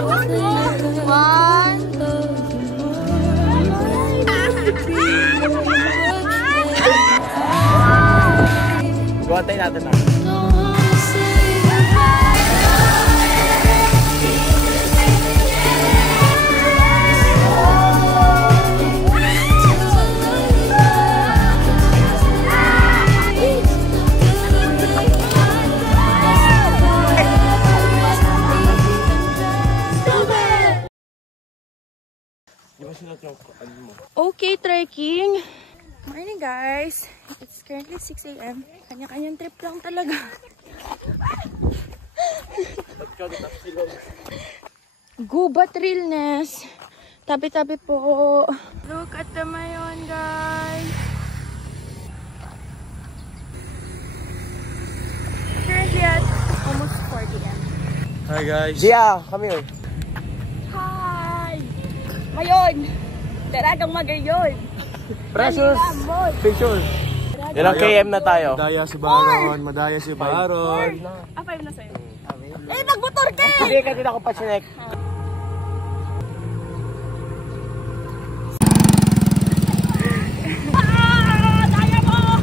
One. Guwantay natin na. Okay, trekking. Morning guys. It's currently 6 AM. Kanya-kanyang trip lang talaga. Gubat realness. Tabi-tabi po. Look at the mayon guys. Currently at almost 4 AM. Hi guys. Gia, come here. Hi! Mayon! Daragang magayon! Precious! Picture! Ilang KM na tayo? Madaya si Baron, madaya si Baron. 5 na sa'yo. Eh, nagmotor ka! Hindi, kanina ko pa sinek. Daya mo!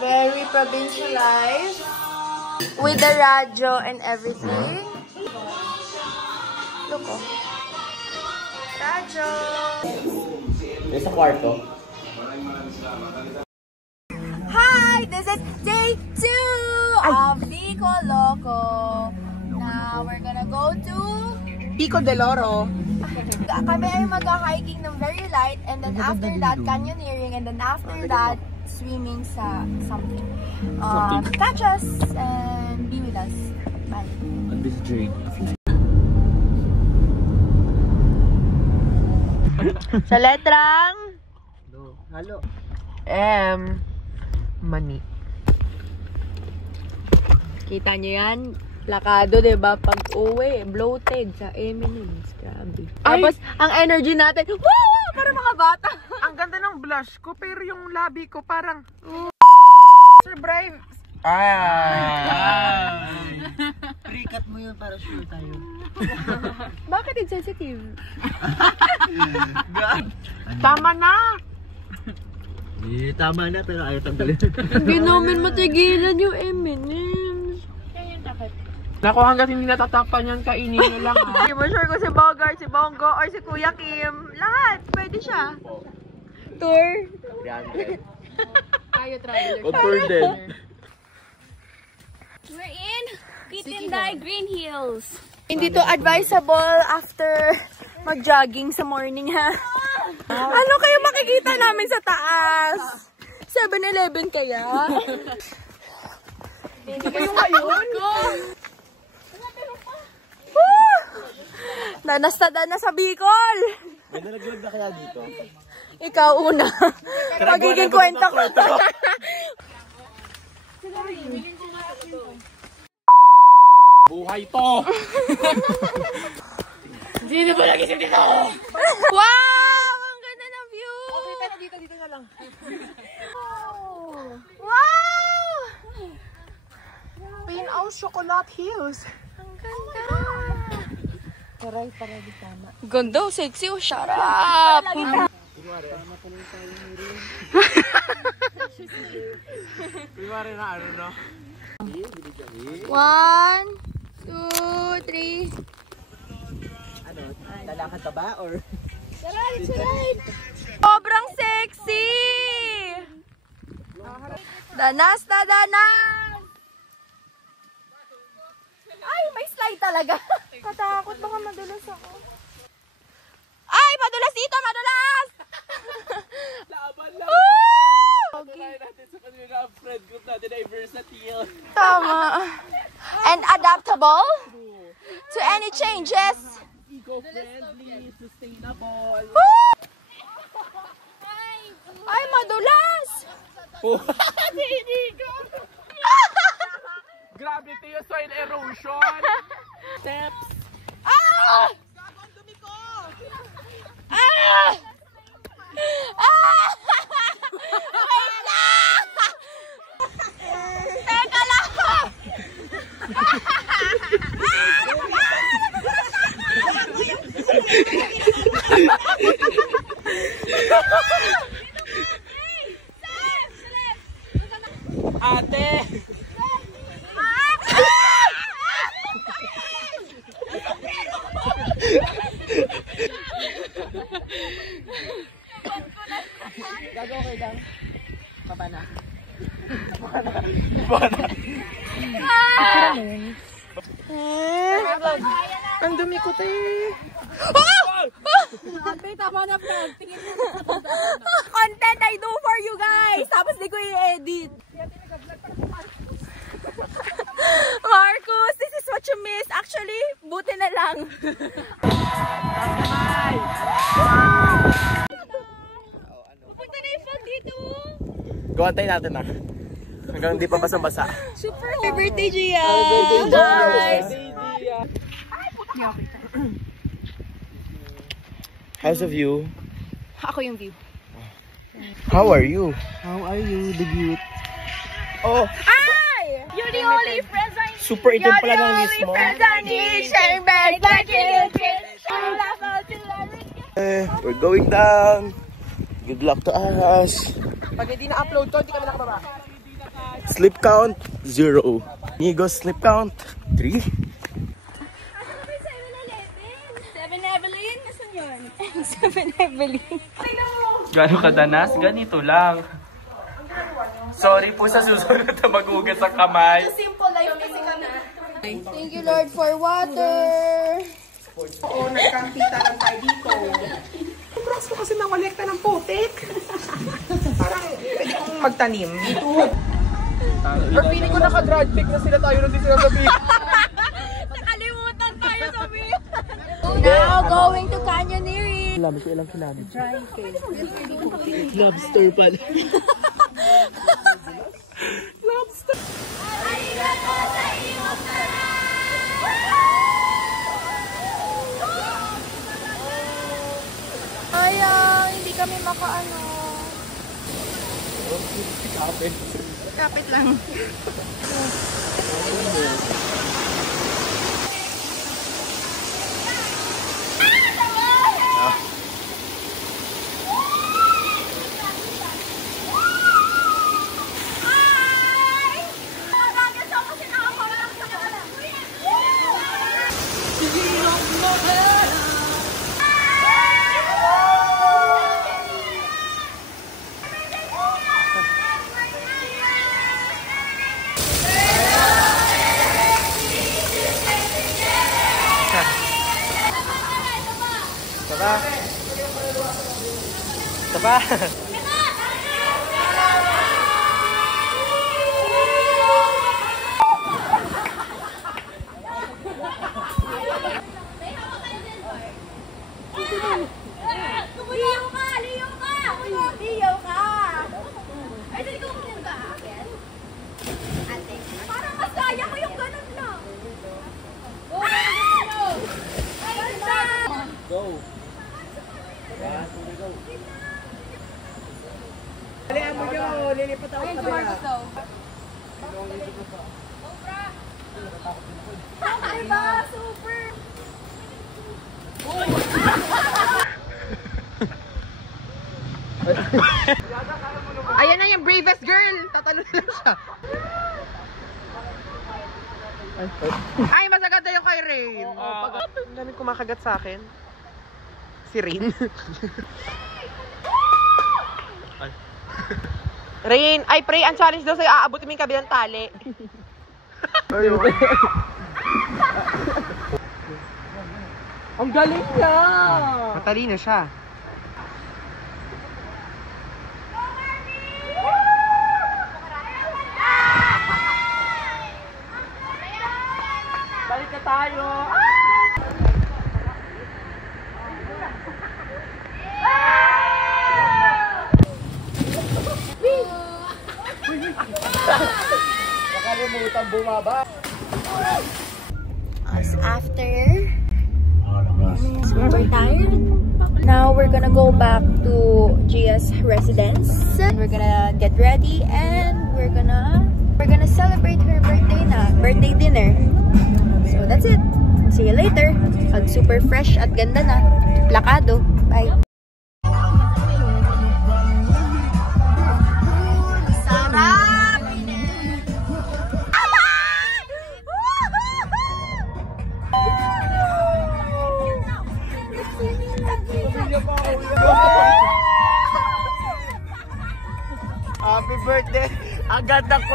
Very provincialized. With the radyo and everything. Look oh. Radyo! Yung sa kwarto. Hi! This is day 2 of Pico Loco. Now we're gonna go to Pico del Oro. Kami ay mag-hiking ng very light, and then after that canyoneering, and then after that swimming sa something. Catch us and be with us. Bye. On this journey of life. Sa letrang Halo. Mani. Kita nyo yan? Plakado, diba? Pag uwi, bloated sa M&M's. Grabe. Tapos, ang energy natin, wow! Para mga bata. Ang ganda ng blush ko, pero yung labi ko parang... Sir Brian. Pre-cut mo yun para sure tayo. Bakit insensitive? Tama na! Tama na, pero ayaw tanggalin. Hindi namin matigilan yung M&M's. Naku, hanggat hindi natatapan yan, kainin nyo lang ha. Hindi mo sure kung si Bogart, si Bongo, or si Kuya Kim. Lahat, pwede siya. Tour. 300. Tayo traveler. O tour din. We're in Kitinday Green Hills. Hindi to advisable after mag-jogging sa morning ha. Ano kayo makikita namin sa taas? 7-Eleven kaya? Hindi kayo ngayon? Nanastada na sa Bicol! May nalaglag na kaya dito? Ikaw una. Magiging kwento ko. Buhay to! Sino ba nag-isip dito? Wow! Ang ganda ng view! Okay, pero dito na lang. Wow! Pinaw Chocolate Hills. Ang ganda! Ganda, sexy, oh, shut up! Primary na ano no? 1, 2, 3. Ano, lalakad ka ba or? Sobrang sexy! Danas na danas! Ay, may slide talaga. Katakot, baka madulas ako. Ay, madulas dito, madulas! Laban lang! Try natin sa kanila ang friend group natin ay versatile. Tama. And adaptable to any changes. Eco-friendly, sustainable. Ay, madulas! Hindi ko! Gravity, soil erosion. Steps. Ah! Ah! Ah! Wait lang! Teka lang! Ate! Gago, okay lang. Papa na. Ang dumi ko, te. Ate, tama na vlog. Tingin mo. Content I do for you guys. Tapos di ko i-edit. Marcus, this is what you missed. Actually, buti na lang. Pupunta na yung fog dito. Gawantay natin na. Hanggang hindi pa basang-basa. Super happy birthday, Gia. Guys. How's the view? Ako yung view. How are you? How are you, the beaut? Oh, Ay! You're the only friends I need. super itim pala ng You're mismo. the only friends I need. Sharing bed like you. We're going down. Good luck to us. Pag hindi na-upload to, hindi kami nakababa. Sleep count, 0. Migos, sleep count, 3. 7-Evelyn? Nasaan yun? 7-Evelyn. Gano'ng kadanas? Ganito lang. Sorry po sa susunod na mag-ugas ang kamay. Simple lang yung missing ka na. Thank you, Lord, for water. Oo, nagkakita lang tayo dito. Sobrang gusto kasi mangolekta ng putik. Parang pwede kong magtanim dito. Or feeling ko naka-drag pick na sila tayo na din sila sabihin. Nakalimutan tayo sabihin. Now, going to canyoneering. Alam ko ilang kilometers. Lobster pala. Lobster. Sayang, hindi kami makaano. Kapit lang. Taba. Liyaw ka! Ay, dali ko kung ba? Ate, parang masaya ko yung ganun lang. Go. Alihan mo yun, lilipat ako sa kabila. Diba? Super! Ayan na yung bravest girl. Tatalo na lang siya. Ay, mas agad yung kay Rain. Ang dami kumakagat sa akin. Si Rain. Rain, ay pray, ang challenge daw sa'yo, aabutin mo yung kabilang tali. Ang galing niya! Matalino siya. Balik na tayo! Nakalimutan bumaba. Us after super tired. Now we're gonna go back to Gia's residence. We're gonna get ready and we're gonna celebrate her birthday dinner. So that's it. See you later. Pag super fresh at ganda na. Plakado. Bye.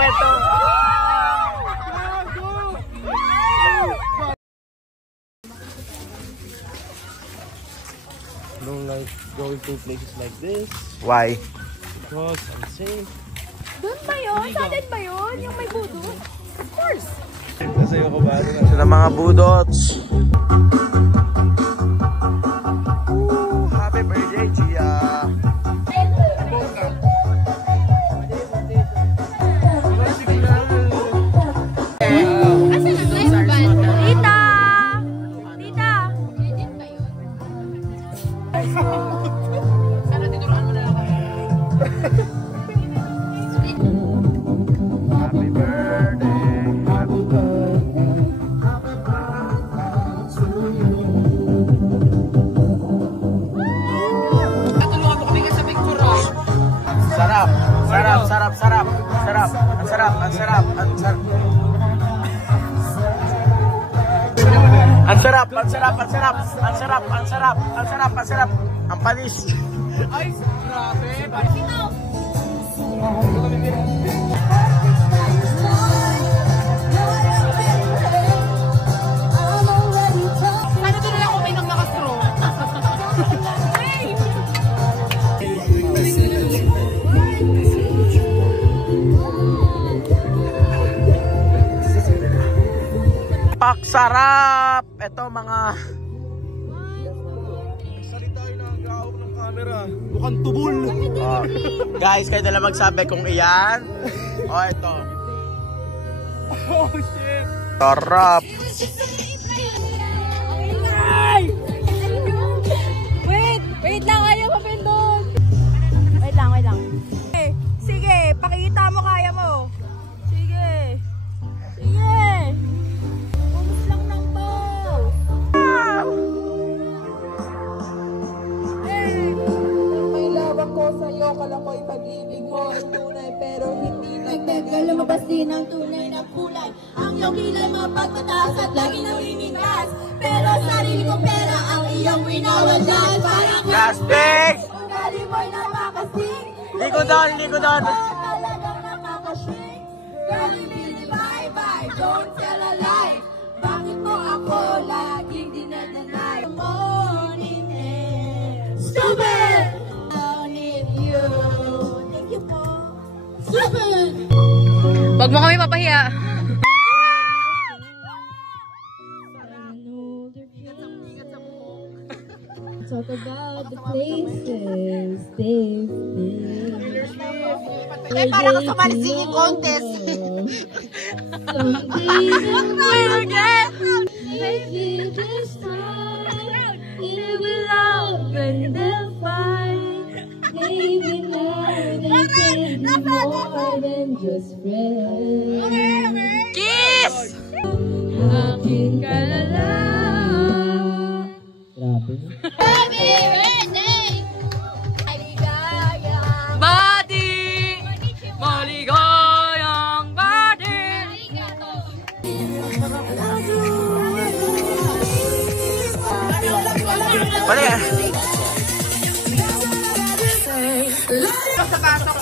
kwento. Don't like going to places like this Why? because I'm safe. Doon ba yun? Saan ba yun? Yung may budot? Of course! Kasi ako ba? Sila mga budots. Happy birthday, Gia. Tita! Tita! Happy birthday. Happy birthday. Sarap. Sarap, sarap, sarap. Sarap. Ang sarap, ang sarap, ang sarap. Ang sarap, ang sarap, ang sarap. Ang sarap, ang sarap, ang sarap, ang sarap. Ang panis. Ay, grabe. Sana doon na lang uminom na ka-straw. Paksarap! Ito mga... Mukhang tubol. Oh. Guys, kayo nila magsabi kung iyan. Oh, ito. Oh shit. Sarap. Wait lang, ayaw mapindot. Wait lang. Sige, pakita mo kaya mo. Sige. Pumus lang ng bow. May lawak ko sa'yo, kala ko'y pag-ibig mo ang tunay, pero hindi Nagtagal lumabas din ang tunay na kulay. Ang iyong kilay mapagmataas at lagi nangingigas. Pero sarili ko pera ang iyong winawalan. Parang Plastic! ugali mo'y namakasing. Ligo doon, ligo doon. Talagang nakakasing. Girl, really bye-bye, don't tell a lie. Bakit mo ako laging dinadalay? Morning air, stupid! I need you. Thank you po. Stupid! Wag mo kami papahiya. Talk about the places they've been. Ay, parang ka sumali singing contest. Maybe this time it will love and they'll find. Maybe now they can be more than just friends. Kiss! Aking kalala. Happy birthday! Maligayang Body! Maligayang body! Mali ah. Sa kasa ko.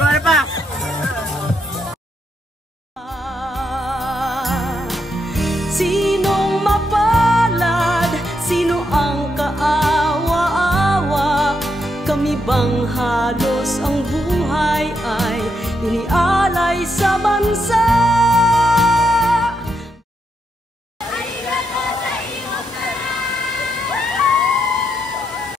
Ano pa? Sinong mapalad? Sino ang kaawa-awa? Kami bang halos ang buhay ay inialay sa bansa?